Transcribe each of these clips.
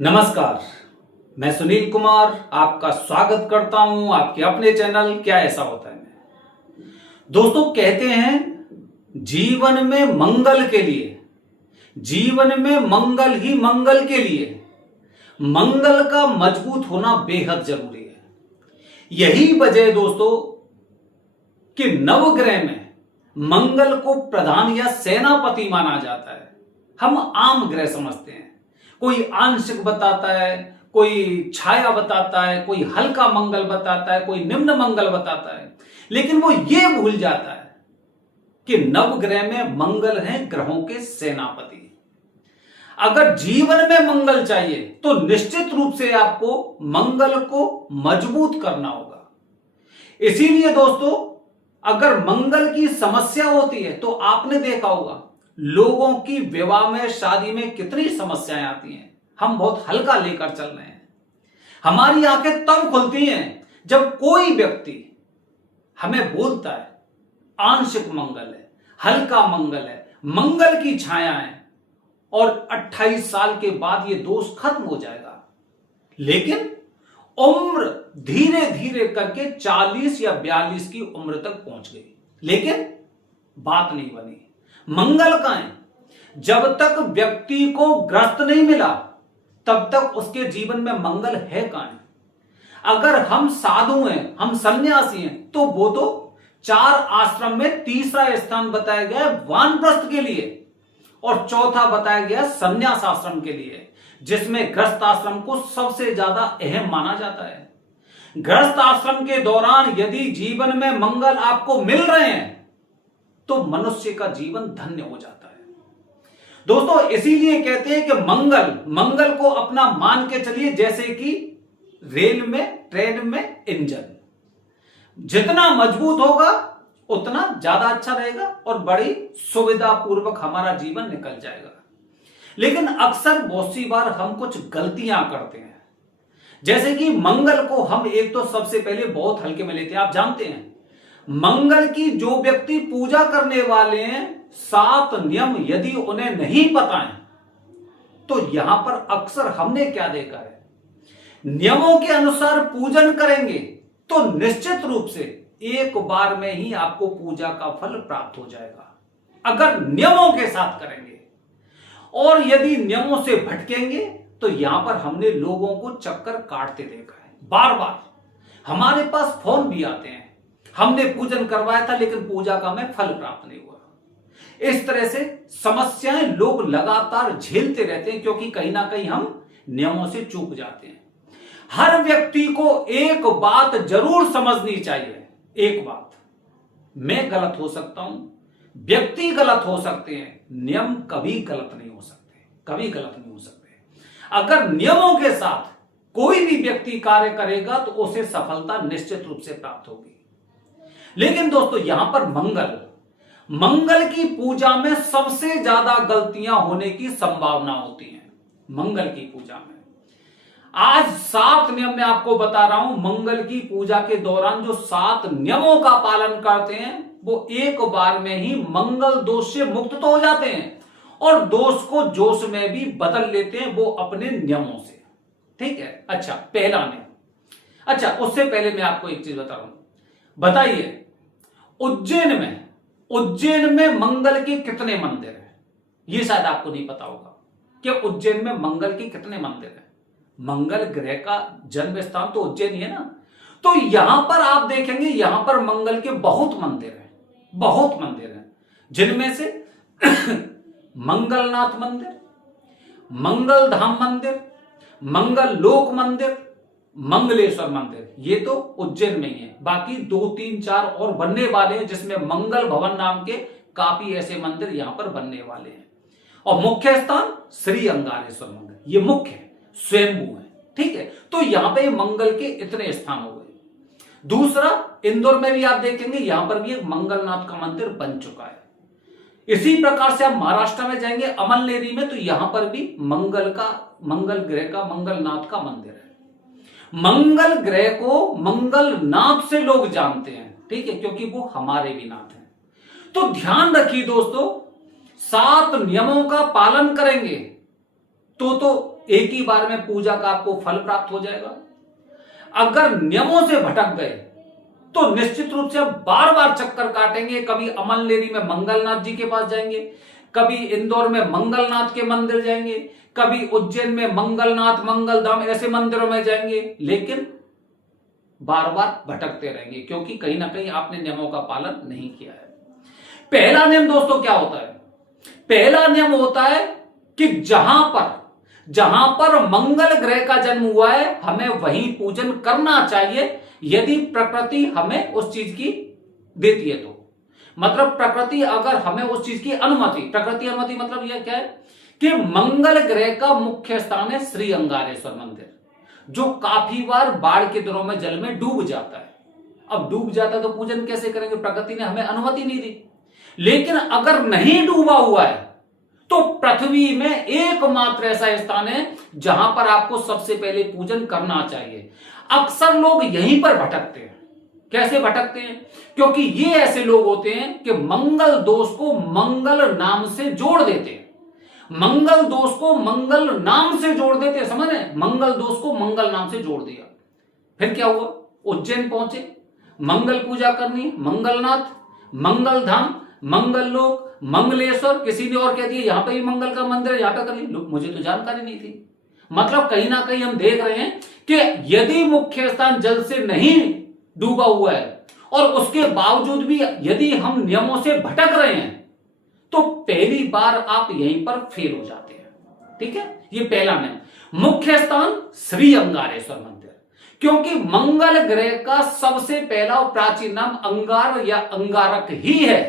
नमस्कार। मैं सुनील कुमार आपका स्वागत करता हूं आपके अपने चैनल क्या ऐसा होता है में। दोस्तों, कहते हैं जीवन में मंगल के लिए, जीवन में मंगल ही मंगल के लिए मंगल का मजबूत होना बेहद जरूरी है। यही वजह है दोस्तों कि नवग्रह में मंगल को प्रधान या सेनापति माना जाता है। हम आम ग्रह समझते हैं, कोई आंशिक बताता है, कोई छाया बताता है, कोई हल्का मंगल बताता है, कोई निम्न मंगल बताता है, लेकिन वो ये भूल जाता है कि नवग्रह में मंगल हैं ग्रहों के सेनापति। अगर जीवन में मंगल चाहिए तो निश्चित रूप से आपको मंगल को मजबूत करना होगा। इसीलिए दोस्तों, अगर मंगल की समस्या होती है तो आपने देखा होगा लोगों की विवाह में, शादी में कितनी समस्याएं आती हैं। हम बहुत हल्का लेकर चल रहे हैं। हमारी आंखें तब खुलती हैं जब कोई व्यक्ति हमें बोलता है आंशिक मंगल है, हल्का मंगल है, मंगल की छाया है और 28 साल के बाद ये दोष खत्म हो जाएगा। लेकिन उम्र धीरे धीरे करके 40 या 42 की उम्र तक पहुंच गई, लेकिन बात नहीं बनी। मंगल का है, जब तक व्यक्ति को ग्रस्त नहीं मिला तब तक उसके जीवन में मंगल है कहां। अगर हम साधु हैं, हम सन्यासी हैं, तो वो तो 4 आश्रम में तीसरा स्थान बताया गया है वानप्रस्थ के लिए और चौथा बताया गया सन्यास आश्रम के लिए, जिसमें गृहस्थ आश्रम को सबसे ज्यादा अहम माना जाता है। गृहस्थ आश्रम के दौरान यदि जीवन में मंगल आपको मिल रहे हैं तो मनुष्य का जीवन धन्य हो जाता है। दोस्तों, इसीलिए कहते हैं कि मंगल को अपना मान के चलिए जैसे कि रेल में, ट्रेन में इंजन। जितना मजबूत होगा उतना ज्यादा अच्छा रहेगा और बड़ी सुविधा पूर्वक हमारा जीवन निकल जाएगा। लेकिन अक्सर बहुत सी बार हम कुछ गलतियां करते हैं, जैसे कि मंगल को हम एक तो सबसे पहले बहुत हल्के में लेते हैं। आप जानते हैं मंगल की जो व्यक्ति पूजा करने वाले हैं, 7 नियम यदि उन्हें नहीं पता है तो यहां पर अक्सर हमने क्या देखा है, नियमों के अनुसार पूजन करेंगे तो निश्चित रूप से एक बार में ही आपको पूजा का फल प्राप्त हो जाएगा, अगर नियमों के साथ करेंगे। और यदि नियमों से भटकेंगे तो यहां पर हमने लोगों को चक्कर काटते देखा है। बार बार हमारे पास फोन भी आते हैं, हमने पूजन करवाया था लेकिन पूजा का हमें फल प्राप्त नहीं हुआ। इस तरह से समस्याएं लोग लगातार झेलते रहते हैं, क्योंकि कहीं ना कहीं हम नियमों से चूक जाते हैं। हर व्यक्ति को एक बात जरूर समझनी चाहिए, एक बात, मैं गलत हो सकता हूं, व्यक्ति गलत हो सकते हैं, नियम कभी गलत नहीं हो सकते, कभी गलत नहीं हो सकते। अगर नियमों के साथ कोई भी व्यक्ति कार्य करेगा तो उसे सफलता निश्चित रूप से प्राप्त होगी। लेकिन दोस्तों, यहां पर मंगल की पूजा में सबसे ज्यादा गलतियां होने की संभावना होती है। मंगल की पूजा में आज 7 नियम मैं आपको बता रहा हूं। मंगल की पूजा के दौरान जो 7 नियमों का पालन करते हैं वो एक बार में ही मंगल दोष से मुक्त तो हो जाते हैं और दोष को जोश में भी बदल लेते हैं, वो अपने नियमों से। ठीक है। अच्छा, पहला नियम। अच्छा, उससे पहले मैं आपको एक चीज बता रहा हूं। बताइए, उज्जैन में मंगल के कितने मंदिर हैं? ये शायद आपको नहीं पता होगा कि उज्जैन में मंगल के कितने मंदिर हैं। मंगल ग्रह का जन्म स्थान तो उज्जैन ही है ना। तो यहां पर आप देखेंगे, यहां पर मंगल के बहुत मंदिर हैं, बहुत मंदिर हैं, जिनमें से मंगलनाथ मंदिर, मंगल धाम मंदिर, मंगल लोक मंदिर, मंगलेश्वर मंदिर, ये तो उज्जैन में ही है। बाकी 2, 3, 4 और बनने वाले हैं, जिसमें मंगल भवन नाम के काफी ऐसे मंदिर यहां पर बनने वाले हैं। और मुख्य स्थान श्री अंगारेश्वर मंदिर, ये मुख्य है, स्वयंभू है। ठीक है। तो यहां पे मंगल के इतने स्थान हो गए। दूसरा, इंदौर में भी आप देखेंगे, यहां पर भी एक मंगलनाथ का मंदिर बन चुका है। इसी प्रकार से आप महाराष्ट्र में जाएंगे, अमलनेरी में, तो यहां पर भी मंगल ग्रह का मंगलनाथ का मंदिर है। मंगल ग्रह को मंगलनाथ से लोग जानते हैं। ठीक है, क्योंकि वो हमारे भी नाथ हैं। तो ध्यान रखिए दोस्तों, 7 नियमों का पालन करेंगे तो एक ही बार में पूजा का आपको फल प्राप्त हो जाएगा। अगर नियमों से भटक गए तो निश्चित रूप से आप बार बार चक्कर काटेंगे। कभी अमनलेरी में मंगलनाथ जी के पास जाएंगे, कभी इंदौर में मंगलनाथ के मंदिर जाएंगे, कभी उज्जैन में मंगलनाथ मंगलधाम ऐसे मंदिरों में जाएंगे, लेकिन बार बार भटकते रहेंगे क्योंकि कहीं ना कहीं आपने नियमों का पालन नहीं किया है। पहला नियम दोस्तों क्या होता है? पहला नियम होता है कि जहां पर मंगल ग्रह का जन्म हुआ है हमें वहीं पूजन करना चाहिए, यदि प्रकृति हमें उस चीज की देती है तो। मतलब प्रकृति अगर हमें उस चीज की प्रकृति अनुमति मतलब यह क्या है कि मंगल ग्रह का मुख्य स्थान है श्री अंगारेश्वर मंदिर, जो काफी बार बाढ़ के दिनों में जल में डूब जाता है। अब डूब जाता है तो पूजन कैसे करेंगे? प्रकृति ने हमें अनुमति नहीं दी। लेकिन अगर नहीं डूबा हुआ है तो पृथ्वी में एकमात्र ऐसा स्थान है जहां पर आपको सबसे पहले पूजन करना चाहिए। अक्सर लोग यहीं पर भटकते हैं। कैसे भटकते हैं? क्योंकि ये ऐसे लोग होते हैं कि मंगल दोष को मंगल नाम से जोड़ देते हैं। मंगल दोष को मंगल नाम से जोड़ देते हैं, समझ रहे? मंगल दोष को मंगल नाम से जोड़ दिया। फिर क्या हुआ? उज्जैन पहुंचे, मंगल पूजा करनी, मंगलनाथ, मंगलधाम, मंगल लोक, मंगलेश्वर, किसी ने और कह दिया यहां पे भी मंगल का मंदिर है, यहां पे कर ली। मुझे तो जानकारी नहीं थी। मतलब कहीं ना कहीं हम देख रहे हैं कि यदि मुख्य स्थान जल से नहीं डूबा हुआ है और उसके बावजूद भी यदि हम नियमों से भटक रहे हैं तो पहली बार आप यहीं पर फेल हो जाते हैं। ठीक है, ये पहला नियम। मुख्य स्थान श्री अंगारेश्वर मंदिर, क्योंकि मंगल ग्रह का सबसे पहला और प्राचीन नाम अंगार या अंगारक ही है।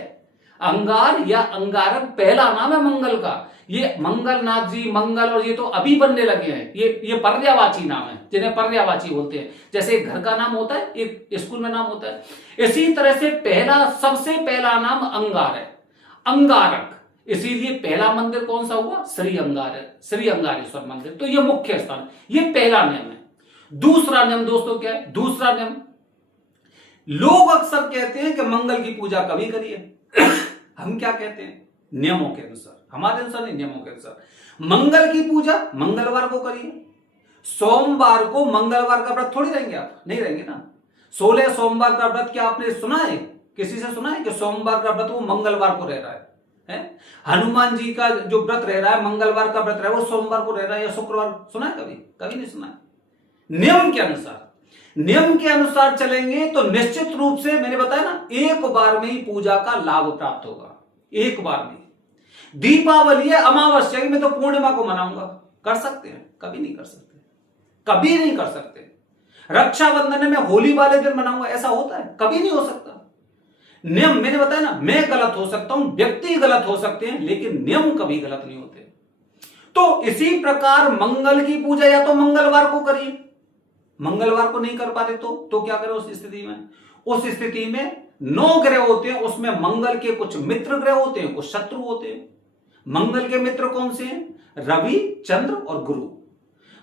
अंगार या अंगारक पहला नाम है मंगल का। ये मंगलनाथ जी, मंगल और ये तो अभी बनने लगे हैं। ये पर्यायवाची नाम है, जिन्हें पर्यायवाची बोलते हैं। जैसे एक घर का नाम होता है, एक स्कूल में नाम होता है, इसी तरह से सबसे पहला नाम अंगार है, अंगारक। इसीलिए पहला मंदिर कौन सा हुआ? श्री अंगारेश्वर मंदिर। तो ये मुख्य स्थान, ये पहला नियम है। दूसरा नियम दोस्तों क्या है? दूसरा नियम, लोग अक्सर कहते हैं कि मंगल की पूजा कभी करिए। हम क्या कहते हैं? नियमों के अनुसार, हमारे अनुसार नहीं, नियमों के अनुसार मंगल की पूजा मंगलवार को करिए। सोमवार को मंगलवार का व्रत थोड़ी रहेंगे आप, नहीं रहेंगे ना। 16 सोमवार का व्रत क्या आपने सुना है? किसी से सुना है कि सोमवार का व्रत वो मंगलवार को रह रहा है? हनुमान जी का जो व्रत रह रहा है, मंगलवार का व्रत रह रहा है, वो सोमवार को रह रहा है या शुक्रवार? सुना है कभी? कभी नहीं सुना है। नियम के अनुसार चलेंगे तो निश्चित रूप से, मैंने बताया ना, एक बार में ही पूजा का लाभ प्राप्त होगा। एक बार में। दीपावली है, अमावस्या की मैं तो पूर्णिमा को मनाऊंगा, कर सकते हैं? कभी नहीं कर सकते, कभी नहीं कर सकते। रक्षाबंधन में होली वाले दिन मनाऊंगा, ऐसा होता है? कभी नहीं हो सकता। नियम, मैंने बताया ना, मैं गलत हो सकता हूं, व्यक्ति गलत हो सकते हैं, लेकिन नियम कभी गलत नहीं होते। तो इसी प्रकार मंगल की पूजा या तो मंगलवार को करिए, मंगलवार को नहीं कर पाते तो क्या करें उस स्थिति में? उस स्थिति में 9 ग्रह होते हैं, उसमें मंगल के कुछ मित्र ग्रह होते हैं, कुछ शत्रु होते हैं। मंगल के मित्र कौन से हैं? रवि, चंद्र और गुरु।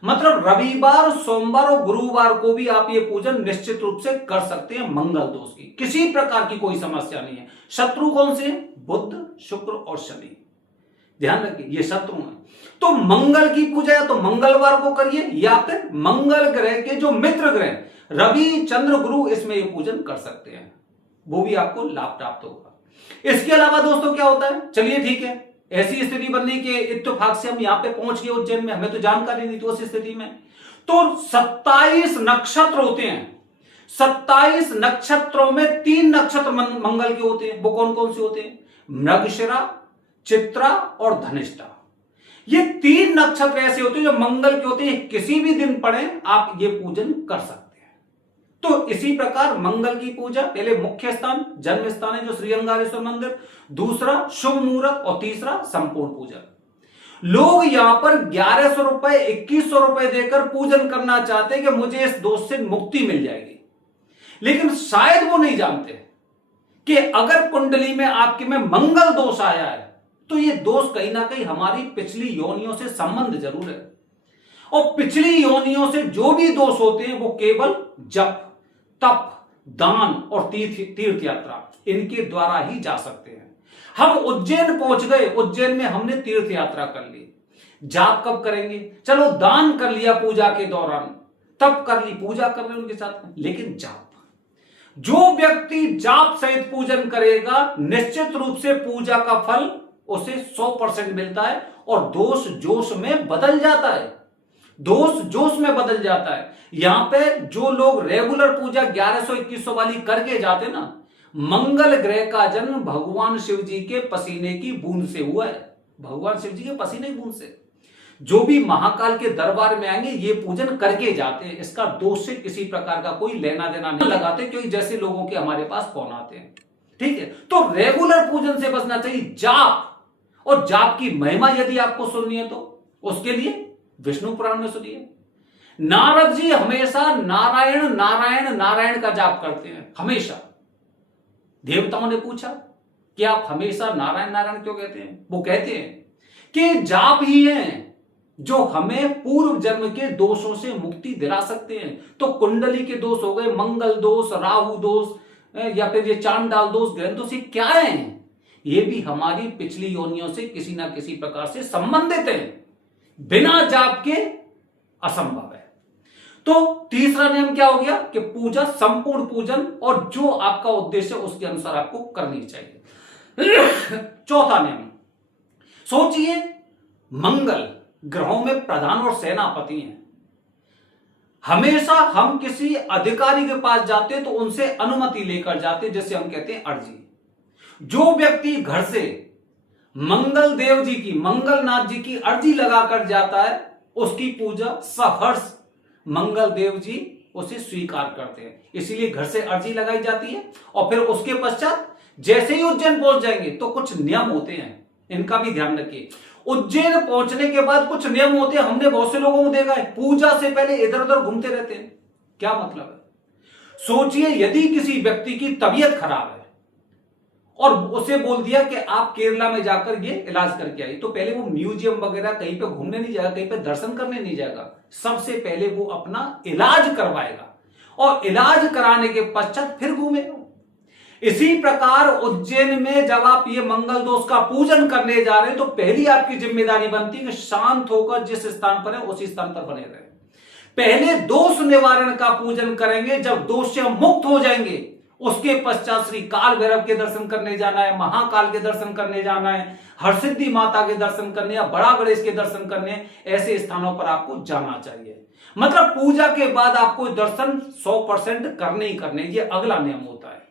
मतलब रविवार, सोमवार और गुरुवार को भी आप ये पूजन निश्चित रूप से कर सकते हैं मंगल दोष की, किसी प्रकार की कोई समस्या नहीं है। शत्रु कौन से? बुध, शुक्र और शनि। ध्यान रखिए, ये शत्रु हैं। तो मंगल की पूजा या तो मंगलवार को करिए या फिर मंगल ग्रह के जो मित्र ग्रह रवि, चंद्र, गुरु, इसमें ये पूजन कर सकते हैं, वो भी आपको लाभ प्राप्त होगा। इसके अलावा दोस्तों क्या होता है? चलिए ठीक है, ऐसी स्थिति बनने के इत्तेफाक से हम यहां पे पहुंच गए उज्जैन में, हमें तो जानकारी नहीं थी उस स्थिति में। तो 27 नक्षत्र होते हैं। 27 नक्षत्रों में 3 नक्षत्र मंगल के होते हैं। वो कौन कौन से होते हैं? मृगशिरा, चित्रा और धनिष्ठा। ये 3 नक्षत्र ऐसे होते हैं जो मंगल के होते हैं। किसी भी दिन पढ़ें आप ये पूजन कर सकते हैं। तो इसी प्रकार मंगल की पूजा, पहले मुख्य स्थान, जन्म स्थान है जो श्री अंगारेश्वर मंदिर, दूसरा शुभ मुहूर्त और तीसरा संपूर्ण पूजा। लोग यहां पर 1100 रुपए, 2100 रुपए देकर पूजन करना चाहते हैं कि मुझे इस दोष से मुक्ति मिल जाएगी, लेकिन शायद वो नहीं जानते कि अगर कुंडली में आपके में मंगल दोष आया है तो ये दोष कहीं ना कहीं हमारी पिछली योनियों से संबंध जरूर है। और पिछली योनियों से जो भी दोष होते हैं वो केवल जप, तप, दान और तीर्थ यात्रा, इनके द्वारा ही जा सकते हैं। हम उज्जैन पहुंच गए, उज्जैन में हमने तीर्थ यात्रा कर ली, जाप कब करेंगे? चलो दान कर लिया पूजा के दौरान, तब कर ली, पूजा कर रहे उनके साथ। लेकिन जाप, जो व्यक्ति जाप सहित पूजन करेगा निश्चित रूप से पूजा का फल उसे 100% मिलता है और दोष जोश में बदल जाता है, दोष जोश में बदल जाता है। यहां पे जो लोग रेगुलर पूजा 1100-2100 वाली करके जाते ना, मंगल ग्रह का जन्म भगवान शिव जी के पसीने की बूंद से हुआ है, भगवान शिव जी के पसीने की बूंद से। जो भी महाकाल के दरबार में आएंगे ये पूजन करके जाते हैं, इसका दोष से किसी प्रकार का कोई लेना देना नहीं लगाते, क्योंकि जैसे लोगों के हमारे पास फोन आते हैं। ठीक है, तो रेगुलर पूजन से बचना चाहिए। जाप, और जाप की महिमा यदि आपको सुननी है तो उसके लिए विष्णु पुराण में सुनिए। नारद जी हमेशा नारायण नारायण नारायण का जाप करते हैं, हमेशा। देवताओं ने पूछा कि आप हमेशा नारायण नारायण क्यों कहते हैं? वो कहते हैं कि जाप ही है जो हमें पूर्व जन्म के दोषों से मुक्ति दिला सकते हैं। तो कुंडली के दोष हो गए, मंगल दोष, राहु दोष, या फिर ये चांडाल दोष, ग्रह दोष, ये क्या है? ये भी हमारी पिछली योनियों से किसी ना किसी प्रकार से संबंधित है, बिना जाप के असंभव है। तो तीसरा नियम क्या हो गया कि पूजा, संपूर्ण पूजन, और जो आपका उद्देश्य उसके अनुसार आपको करनी चाहिए। चौथा नियम, सोचिए मंगल ग्रहों में प्रधान और सेनापति हैं। हमेशा हम किसी अधिकारी के पास जाते तो उनसे अनुमति लेकर जाते, जैसे हम कहते हैं अर्जी। जो व्यक्ति घर से मंगल देव जी की, मंगलनाथ जी की अर्जी लगाकर जाता है उसकी पूजा सहर्ष मंगल देव जी उसे स्वीकार करते हैं। इसीलिए घर से अर्जी लगाई जाती है। और फिर उसके पश्चात जैसे ही उज्जैन पहुंच जाएंगे तो कुछ नियम होते हैं, इनका भी ध्यान रखिए। उज्जैन पहुंचने के बाद कुछ नियम होते हैं, हमने बहुत से लोगों को देखा है पूजा से पहले इधर उधर घूमते रहते हैं। क्या मतलब है? सोचिए यदि किसी व्यक्ति की तबीयत खराब है और उसे बोल दिया कि आप केरला में जाकर ये इलाज करके आइए, तो पहले वो म्यूजियम वगैरह कहीं पे घूमने नहीं जाएगा, कहीं पे दर्शन करने नहीं जाएगा, सबसे पहले वो अपना इलाज करवाएगा और इलाज कराने के पश्चात फिर घूमेगा। इसी प्रकार उज्जैन में जब आप ये मंगल दोष का पूजन करने जा रहे हैं तो पहली आपकी जिम्मेदारी बनती है कि शांत होकर जिस स्थान पर है उसी स्थान पर बने रहे। पहले दोष निवारण का पूजन करेंगे, जब दोष से मुक्त हो जाएंगे उसके पश्चात श्री काल भैरव के दर्शन करने जाना है, महाकाल के दर्शन करने जाना है, हरसिद्धि माता के दर्शन करने या बड़ा गणेश के दर्शन करने, ऐसे स्थानों पर आपको जाना चाहिए। मतलब पूजा के बाद आपको दर्शन 100% करने ही करने, ये अगला नियम होता है।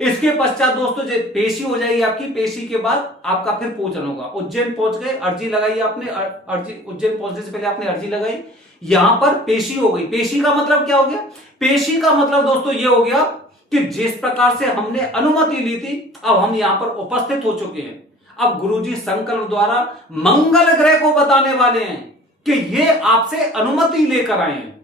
इसके पश्चात दोस्तों पेशी हो जाएगी आपकी, पेशी के बाद आपका फिर पूजन होगा। उज्जैन पहुंच गए, अर्जी लगाई आपने, अर्जी उज्जैन पहुंचने से पहले आपने अर्जी लगाई, यहां पर पेशी हो गई। पेशी का मतलब क्या हो गया? पेशी का मतलब दोस्तों ये हो गया कि जिस प्रकार से हमने अनुमति ली थी अब हम यहां पर उपस्थित हो चुके हैं। अब गुरुजी संकल्प द्वारा मंगल ग्रह को बताने वाले हैं कि ये आपसे अनुमति लेकर आए हैं,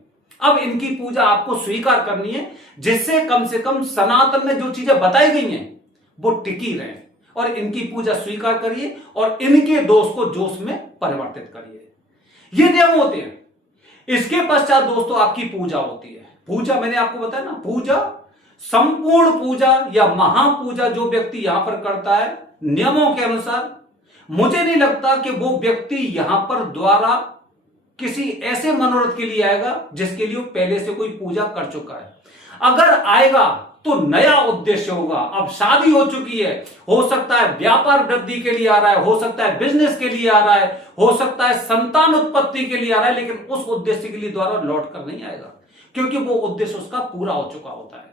अब इनकी पूजा आपको स्वीकार करनी है, जिससे कम से कम सनातन में जो चीजें बताई गई हैं वो टिकी रहे, और इनकी पूजा स्वीकार करिए और इनके दोष को जोश में परिवर्तित करिए। ये नियम होते हैं। इसके पश्चात दोस्तों आपकी पूजा होती है। पूजा मैंने आपको बताया ना, पूजा, संपूर्ण पूजा या महापूजा जो व्यक्ति यहां पर करता है नियमों के अनुसार, मुझे नहीं लगता कि वो व्यक्ति यहां पर द्वारा किसी ऐसे मनोरथ के लिए आएगा जिसके लिए वो पहले से कोई पूजा कर चुका है। अगर आएगा तो नया उद्देश्य होगा। अब शादी हो चुकी है, हो सकता है व्यापार वृद्धि के लिए आ रहा है, हो सकता है बिजनेस के लिए आ रहा है, हो सकता है संतान उत्पत्ति के लिए आ रहा है, लेकिन उस उद्देश्य के लिए द्वारा लौट कर नहीं आएगा, क्योंकि वो उद्देश्य उसका पूरा हो चुका होता है।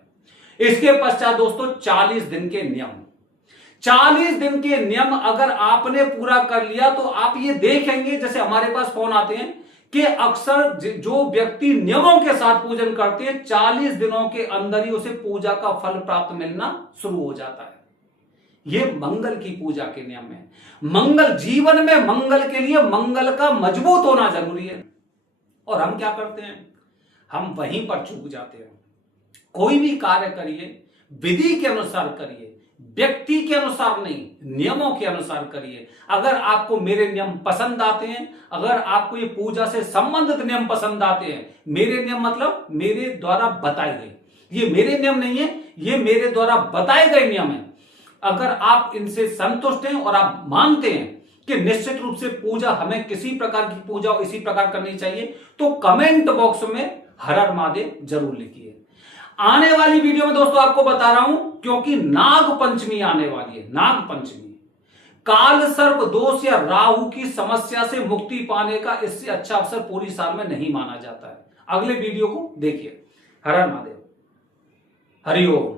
इसके पश्चात दोस्तों 40 दिन के नियम, 40 दिन के नियम अगर आपने पूरा कर लिया तो आप ये देखेंगे, जैसे हमारे पास फोन आते हैं कि अक्सर जो व्यक्ति नियमों के साथ पूजन करते हैं 40 दिनों के अंदर ही उसे पूजा का फल प्राप्त मिलना शुरू हो जाता है। यह मंगल की पूजा के नियम है। मंगल, जीवन में मंगल के लिए मंगल का मजबूत होना जरूरी है। और हम क्या करते हैं? हम वहीं पर चूक जाते हैं। कोई भी कार्य करिए विधि के अनुसार करिए, व्यक्ति के अनुसार नहीं, नियमों के अनुसार करिए। अगर आपको मेरे नियम पसंद आते हैं, अगर आपको ये पूजा से संबंधित नियम पसंद आते हैं, मेरे नियम मतलब मेरे द्वारा बताए गए, ये मेरे नियम नहीं है, ये मेरे द्वारा बताए गए नियम है। अगर आप इनसे संतुष्ट हैं और आप मानते हैं कि निश्चित रूप से पूजा हमें किसी प्रकार की पूजा इसी प्रकार करनी चाहिए, तो कमेंट बॉक्स में हर हर महादेव जरूर लिखिए। आने वाली वीडियो में दोस्तों आपको बता रहा हूं, क्योंकि नाग पंचमी आने वाली है, नाग पंचमी, काल सर्प दोष या राहु की समस्या से मुक्ति पाने का इससे अच्छा अवसर पूरी साल में नहीं माना जाता है। अगले वीडियो को देखिए। हर हर महादेव, हरिओम।